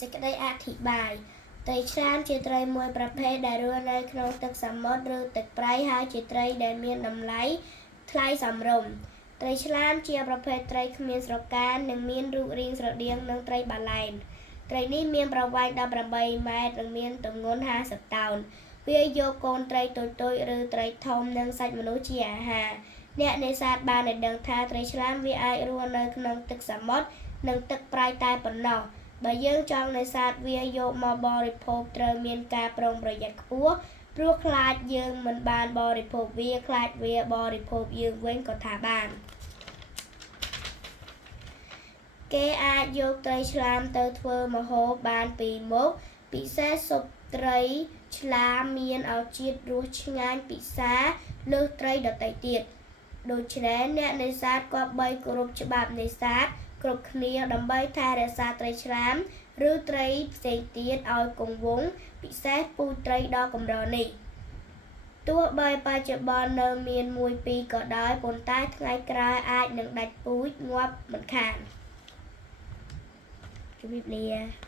សេចក្តីអធិប្បាយត្រីឆ្លាមជាត្រីមួយប្រភេទដែលរស់នៅក្នុងទឹកសមុទ្រឬទឹកប្រៃហើយជាត្រីដែលមានតម្លៃថ្លៃសមរម្យត្រីឆ្លាមជាប្រភេទត្រីគ្មានស្រកានិងមានរូបរាងស្រដៀងនឹងត្រីបាឡែនត្រីនេះមានប្រវែង18ម៉ែត្រនិងមានទម្ងន់50តោនវាយកកូនត្រីតូចៗឬត្រីធំនិងសាច់មនុស្សជាអាហារអ្នកនេសាទបានដឹងថាត្រីឆ្លាមវាអាចរស់នៅក្នុងទឹកសមុទ្រនិងទឹកប្រៃតែប៉ុណ្ណោះបើយើងចង់នេសាទវាយកមកបរិភោគត្រូវមានការប្រុងប្រយ័ត្នខ្ពស់ព្រោះខ្លាចយើងមិនបានបរិភោគវាខ្លាចវាបរិភោគយើងវិញក៏ថាបានគេអាចយកត្រីឆ្លាមទៅធ្វើម្ហូបបានពីរមុខពិសេសស៊ុបត្រីឆ្លាមមានឱជាតិរសឆ្ងាញ់ពិសាលើសត្រីដទៃទៀតដូច្នេះអ្នកនេសាទគប្បីគោរពច្បាប់នេសាទគ្រប់គ្នាដើម្បីថែរក្សាត្រីឆ្លាមឬត្រីផ្សេងទៀតឲ្យគង់វង្សពិសេសពូជត្រីដ៏កម្រនេះទោះបីបច្ចុប្បន្ននៅមានមួយពីរក៏ដោយប៉ុន្តែថ្ងៃក្រោយអាចនឹងដាច់ពូជងាប់មិនខានជម្រាបលា